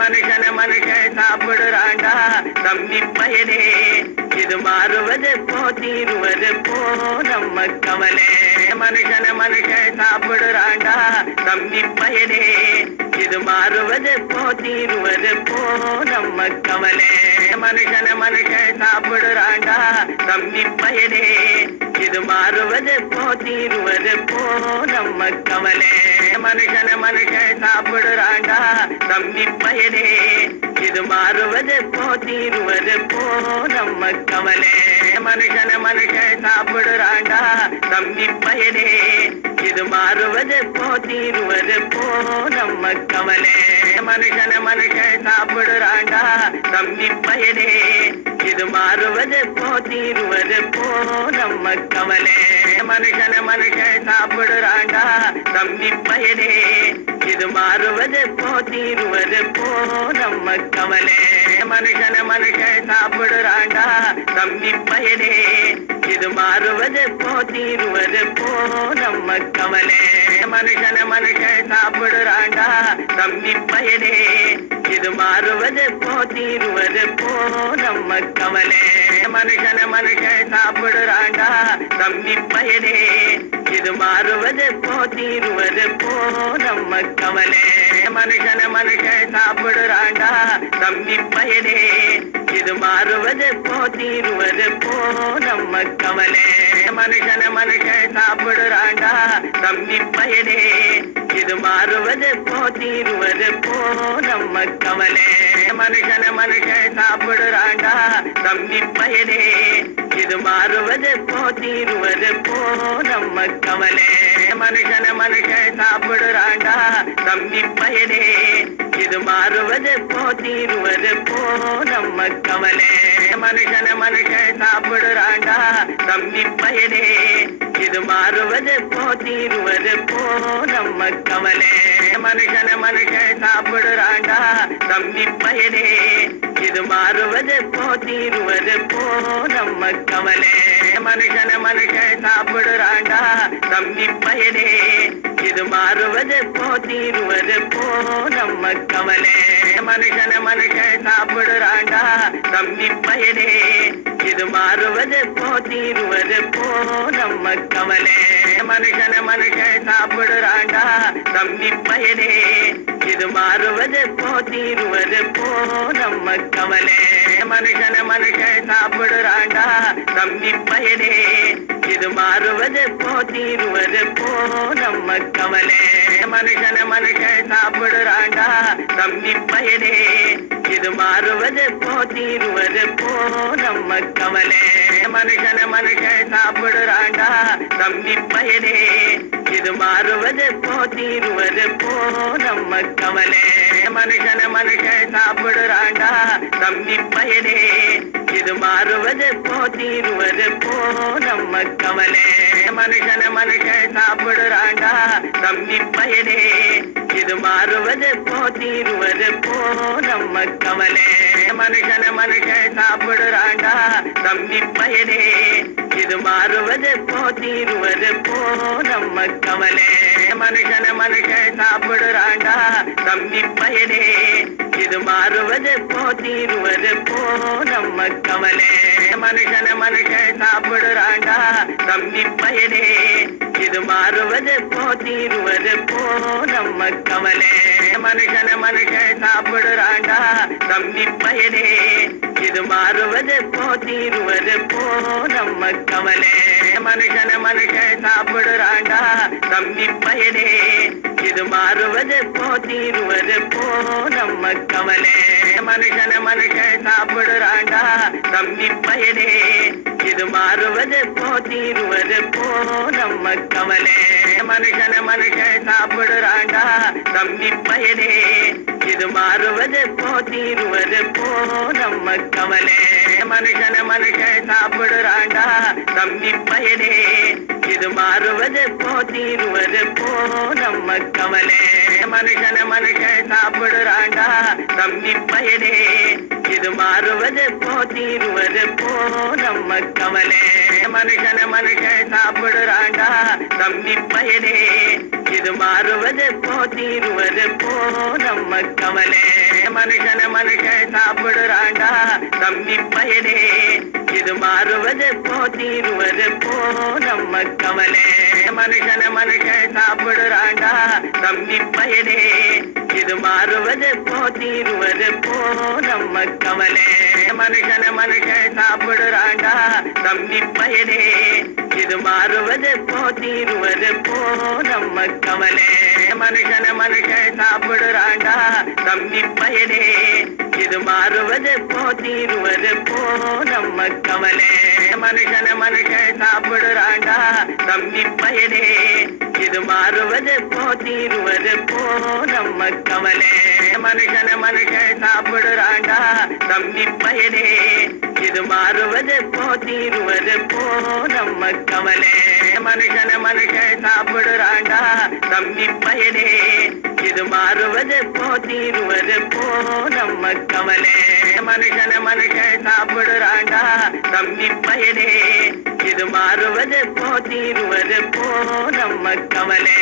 மனுஷன மனுஷ சாப்பிடுறாண்டா? தம்பி பயனே இது மாறுவது போ தீருவது போ நம்ம கவலே. மனுஷன மனுஷ சாப்பிடுறாண்டா? தம்பி பயனே இது மாறுவது போ தீருவது போ நம்ம கவலே. மனுஷன மனுஷ சாப்பிடுறாண்டா? தம்பி பயனே இது மாறுவது போ தீருவது போ நம்ம கவலே. மனுஷன மனுஷன் சாப்பிடுறாண்டா தம்பி பயனே இது மாறுவது போ தீருவது போ நம்ம கவலே. மனுஷன மனுஷ சாப்பிடுறாண்டா தம்பி பயனே இது மாறுவது போ தீருவது போ நம்ம கவலே. மனுஷன மனுஷ சாப்பிடுறாண்டா தம்பி பயனே போ தீருவது போ. நம்ம கவலை. மனுஷன மனுஷ சாப்பிடுறாண்டா. தம்பி பயனே இது மாறுவது போ தீருவது போ. நம்ம கவலை. மனுஷன மனுஷ சாப்பிடுறாண்டா. தம்பி பயனே இது மாறுவது போ தீருவது போ. நம்ம கவலை. மனுஷன மனுஷ சாப்பிடுறாண்டா. தம்பி பயனே இது மாறுவது போ தீருவது போ. நம்ம கவலே. மனுஷன மனுஷன் சாப்பிடுறாண்டா? தம்பி பயனே இது மாறுவது போ தீருவது போ. நம்ம கவலே. மனுஷன மனுஷன் சாப்பிடுறாண்டா? தம்பி பயனே இது மாறுவது போ தீருவது போ. நம்ம கவலே. மனுஷன மனுஷன் சாப்பிடுறாண்டா? தம்பி பயனே இது மாறுவது போ தீருவது போ நம்ம கவலை மனுஷன மனுஷன் சாப்பிடுறாண்டா தம்பி பயனே இது மாறுவது போ தீருவது போ நம்ம கவலை மனுஷன மனுஷன் சாப்பிடுறாண்டா தம்பி பயனே இது மாறுவது போ தீருவது போ நம்ம கவலை மனுஷன மனுஷன் சாப்பிடுறாண்டா தம்பி பயனே மாறுவது போ தீருவது போ நம்ம கவலே. மனுஷன மனுஷன் சாப்பிடுறாண்டா தம்பி பயனே. இது மாறுவது போ தீருவது போ நம்ம கவலே. மனுஷன மனுஷன் சாப்பிடுறாண்டா தம்பி பயனே. இது மாறுவது போ தீருவது போ நம்ம கவலே. மனுஷன மனுஷன் சாப்பிடுறாண்டா தம்பி பயனே. போ தீருவது போ. நம்ம கவலை. மனுஷன மனுஷன் சாப்பிடுறாண்டா. தம்பி பயனே. இது மாறுவது போ தீருவது போ நம்ம கவலை. மனுஷன மனுஷன் சாப்பிடுறாண்டா தம்பி பயனே. இது மாறுவது போ தீருவது போ நம்ம கவலை. மனுஷன மனுஷன் சாப்பிடுறாண்டா தம்பி பயனே. இது மாறுவது போ தீருவது போ நம்ம கவலை. மனுஷன மனுஷன் சாப்பிடுறாண்டா தம்பி பயனே. போ தீருவது போ நம்ம கவலே. மனுஷன மனுஷன் சாப்பிடுறாண்டா தம்பி பயனே இது மாறுவது போ தீருவது போ நம்ம கவலே. மனுஷன மனுஷன் சாப்பிடுறாண்டா தம்பி பயனே இது மாறுவது போ தீருவது போ நம்ம கவலே. மனுஷன மனுஷன் சாப்பிடுறாண்டா தம்பி பயனே இது மாறுவது போ தீருவது போ. நம்ம கவலே. மனுஷன மனுஷன் சாப்பிடுறாண்டா தம்பி பயனே இது மாறுவது போ தீருவது போ. நம்ம கவலே. மனுஷன மனுஷன் சாப்பிடுறாண்டா தம்பி பயனே இது மாறுவது போ தீருவது போ. நம்ம கவலே. மனுஷன மனுஷன் சாப்பிடுறாண்டா தம்பி பயனே இது மாறுவது போ தீருவது போ. நம்ம கவலே. மனுஷன மனுஷன் சாப்பிடுறாண்டா. தம்பி பயனே இது மாறுவது போ தீருவது போ. நம்ம கவலே. மனுஷன மனுஷன் சாப்பிடுறாண்டா. தம்பி பயனே இது மாறுவது போ தீருவது போ. நம்ம கவலே. மனுஷன மனுஷன் சாப்பிடுறாண்டா. தம்பி பயனே இது மாறுவது போ தீருவது போ. நம்ம கவலே. மனுஷன மனுஷன் சாப்பிடுறாண்டா தம்பி பயனே இது மாறுவது போ தீருவது போ. நம்ம கவலே. மனுஷன மனுஷன் சாப்பிடுறாண்டா தம்பி பயனே இது மாறுவது போ தீருவது போ. நம்ம கவலே. மனுஷன மனுஷன் சாப்பிடுறாண்டா தம்பி பயனே இது மாறுவது போ தீருவது போ நம்ம கவலை மனுஷன மனுஷன் சாப்பிடுறாண்டா? தம்பி பயனே இது மாறுவது போ தீருவது போ நம்ம கவலை மனுஷன மனுஷன் சாப்பிடுறாண்டா? தம்பி பயனே இது மாறுவது போ தீருவது போ நம்ம கவலை மனுஷன மனுஷன் சாப்பிடுறாண்டா? தம்பி பயனே இது மாறுவது போ தீருவது போ. நம்ம கவலை. மனுஷன மனுஷன் சாப்பிடுறாண்டா தம்பி பயனே இது மாறுவது போ தீருவது போ. நம்ம கவலை. மனுஷன மனுஷன் சாப்பிடுறாண்டா தம்பி பயனே இது மாறுவது போ தீருவது போ. நம்ம கவலை. மனுஷன மனுஷன் சாப்பிடுறாண்டா தம்பி பயனே இது மாறுவது போ தீருவது போ. நம்ம கவலை. மனுஷன மனுஷன் சாப்பிடுறாண்டா தம்பி பயனே இது மாறுவது போ தீருவது போ. நம்ம கவலை. மனுஷன மனுஷன் சாப்பிடுறாண்டா தம்பி பயனே இது மாறுவது போ தீருவது போ. நம்ம கவலை.